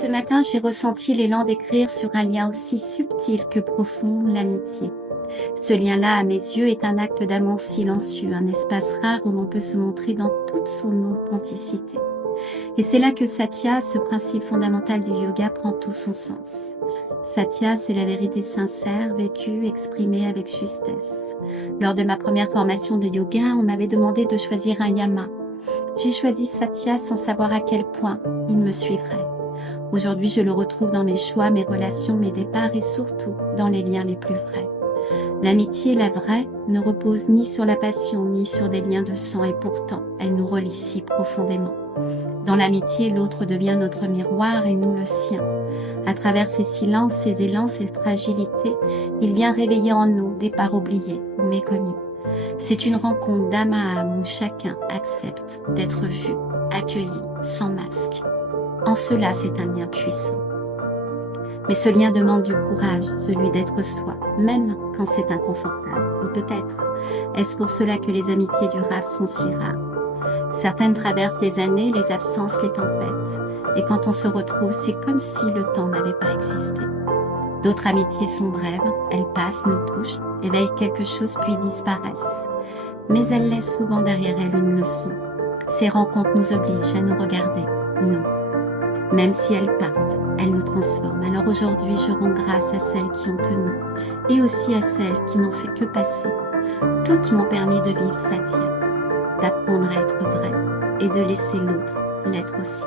Ce matin, j'ai ressenti l'élan d'écrire sur un lien aussi subtil que profond, l'amitié. Ce lien-là, à mes yeux, est un acte d'amour silencieux, un espace rare où l'on peut se montrer dans toute son authenticité. Et c'est là que Satya, ce principe fondamental du yoga, prend tout son sens. Satya, c'est la vérité sincère, vécue, exprimée avec justesse. Lors de ma première formation de yoga, on m'avait demandé de choisir un yama. J'ai choisi Satya sans savoir à quel point il me suivrait. Aujourd'hui, je le retrouve dans mes choix, mes relations, mes départs et surtout dans les liens les plus vrais. L'amitié, la vraie, ne repose ni sur la passion, ni sur des liens de sang et pourtant, elle nous relie si profondément. Dans l'amitié, l'autre devient notre miroir et nous le sien. À travers ses silences, ses élans, ses fragilités, il vient réveiller en nous des parts oubliées ou méconnues. C'est une rencontre d'âme à âme où chacun accepte d'être vu, accueilli, sans masque. En cela, c'est un lien puissant. Mais ce lien demande du courage, celui d'être soi, même quand c'est inconfortable. Et peut-être est-ce pour cela que les amitiés durables sont si rares. Certaines traversent les années, les absences, les tempêtes. Et quand on se retrouve, c'est comme si le temps n'avait pas existé. D'autres amitiés sont brèves, elles passent, nous touchent, éveillent quelque chose puis disparaissent. Mais elles laissent souvent derrière elles une leçon. Ces rencontres nous obligent à nous regarder, nous. Même si elles partent, elles nous transforment. Alors aujourd'hui, je rends grâce à celles qui ont tenu et aussi à celles qui n'ont fait que passer. Toutes m'ont permis de vivre Satya, d'apprendre à être vrai et de laisser l'autre l'être aussi.